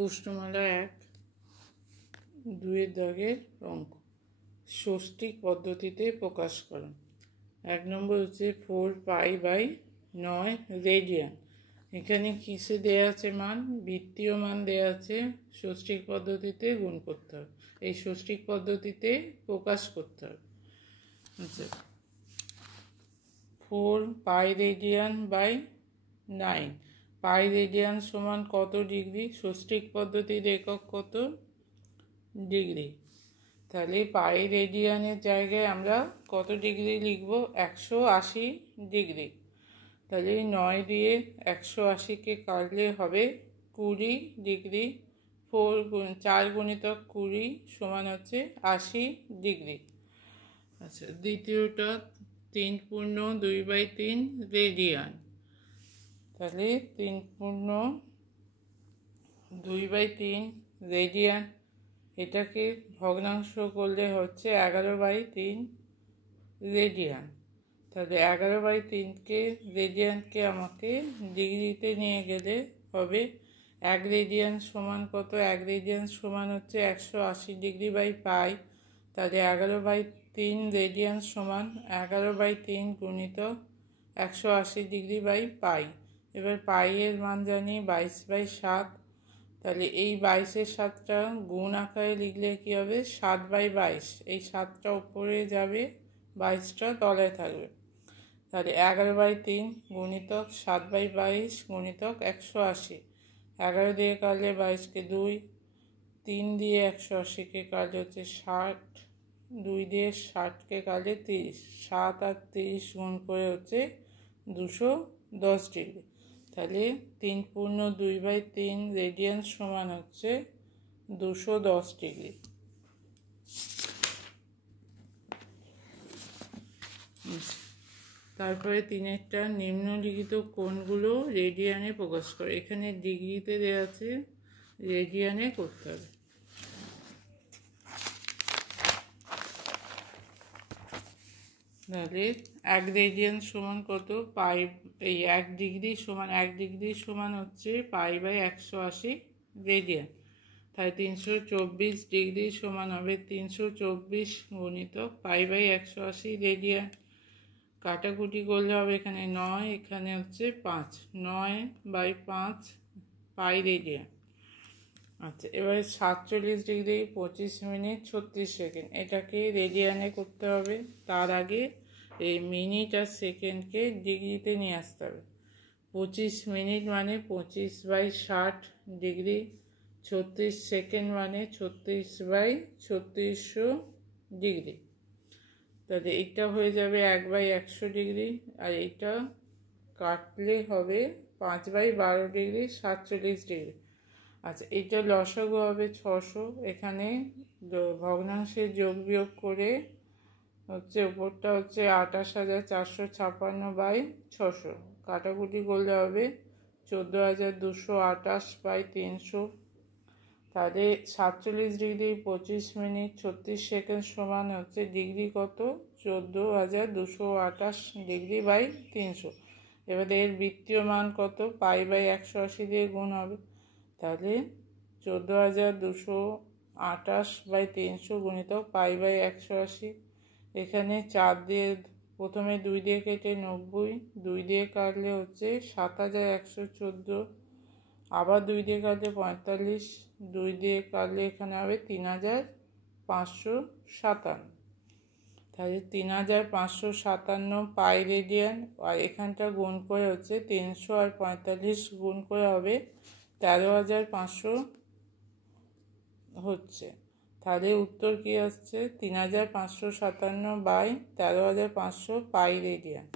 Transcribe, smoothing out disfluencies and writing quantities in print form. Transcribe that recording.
প্রশ্নমালা 1 2 দাগের অঙ্ক ষষ্ঠিক পদ্ধতিতে প্রকাশ করুন। 1 নম্বর হচ্ছে 4π/9 রেডিয়ান। এখানে কিসে দেওয়া আছে মান? বৃত্তীয় মান দেওয়া আছে, ষষ্ঠিক পদ্ধতিতে গুণ করতে হবে, এই ষষ্ঠিক পদ্ধতিতে প্রকাশ করতে হবে। আচ্ছা, 4π/9, পাই রেডিয়ান সমান কত ডিগ্রি? ষষ্ঠিক পদ্ধতির একক কত? ডিগ্রি। তাহলে পাই রেডিয়ানের জায়গায় আমরা কত ডিগ্রি লিখব? 180 ডিগ্রি। তাহলে 9 দিয়ে 180কে কাটলে হবে 20 ডিগ্রি। 4 গুণিতক 20 সমান হচ্ছে 80 ডিগ্রি। আচ্ছা, দ্বিতীয়টা 3/2/3 রেডিয়ান। তাহলে 3/2/3 রেডিয়ান, এটাকে ভগ্নাংশ করলে হচ্ছে 11/3 রেডিয়ান। তাহলে 11/3কে রেডিয়ানকে আমাকে ডিগ্রিতে নিয়ে গেলে হবে 1 রেডিয়ান সমান কত? 1 রেডিয়ান সমান হচ্ছে 180 ডিগ্রি বাই পাই। তাহলে 11/3 রেডিয়ান সমান 11/3 গুণিতক 180 ডিগ্রি বাই পাই। এবার পাইয়ের মান জানি 22/7। তাহলে এই 22-এর 7টা গুণ আকারে লিখলে কী হবে? 7/22। এই 7টা উপরে যাবে, 22টা তলায় থাকবে। তাহলে 11/3 গুণিতক 7/22 গুণিতক 180। 11 দিয়ে কাটলে 22কে 2, 3 দিয়ে 180কে কাটলে হচ্ছে 60, 2 দিয়ে 60কে কাটলে 30, 7 আর 30 গুণ করে হচ্ছে 210 ডিগ্রি। তাহলে 3/2/3 রেডিয়ান সমান হচ্ছে 210 ডিগ্রি। তারপরে 3-এরটা নিম্নলিখিত কোণগুলো রেডিয়ানে প্রকাশ করে। এখানে ডিগ্রিতে দেওয়া আছে, রেডিয়ানে করতে হবে। তাহলে 1 রেডিয়ান সমান কত? পাই, এই 1 ডিগ্রি সমান হচ্ছে পাই/180 রেডিয়ান। তাই 324 ডিগ্রি সমান হবে 324 গুণিতক পাই/180 রেডিয়ান। কাটাকুটি করলে হবে এখানে 9, এখানে হচ্ছে 5, 9/5 পাই রেডিয়ান। আচ্ছা, এবারে 47 ডিগ্রি 25 মিনিট 36 সেকেন্ড, এটাকে রেডিয়ানে করতে হবে। তার আগে এই মিনিট আর সেকেন্ডকে ডিগ্রিতে নিয়ে আসতে হবে। 25 মিনিট মানে 25/60 ডিগ্রি, 36 সেকেন্ড মানে 36/3600 ডিগ্রি। তাহলে এটা হয়ে যাবে 1/100 ডিগ্রি, আর এটা কাটলে হবে 5/12 ডিগ্রি, 47 ডিগ্রি। আচ্ছা, এটা লসাগু হবে 600। এখানে ভগ্নাংশের যোগ বিয়োগ করে হচ্ছে উপরটা হচ্ছে 28,456/600। কাটাকুটি করলে হবে 14,228/300। তাহলে 47 ডিগ্রি 25 মিনিট 36 সেকেন্ড সমান হচ্ছে ডিগ্রি কত? 14,228 ডিগ্রি বাই 300। এবারে এর বৃত্তীয় মান কত? পাই/180 দিয়ে গুণ হবে। তাহলে 14,228/300 গুণিতক পাই/180। এখানে 4 দিয়ে প্রথমে 2 দিয়ে কেটে 90, 2 দিয়ে কাটলে হচ্ছে 7,114, আবার 2 দিয়ে কাটলে 45, 2 দিয়ে কাটলে এখানে হবে 3,557। তাহলে 3,557 পাই রেডিয়ান। আর এখানটা গুণ করে হচ্ছে 300 আর 45 গুণ করে হবে 13,500 হচ্ছে। তাহলে উত্তর কি আসছে? 3,557/13,500 পাই রেডিয়ান।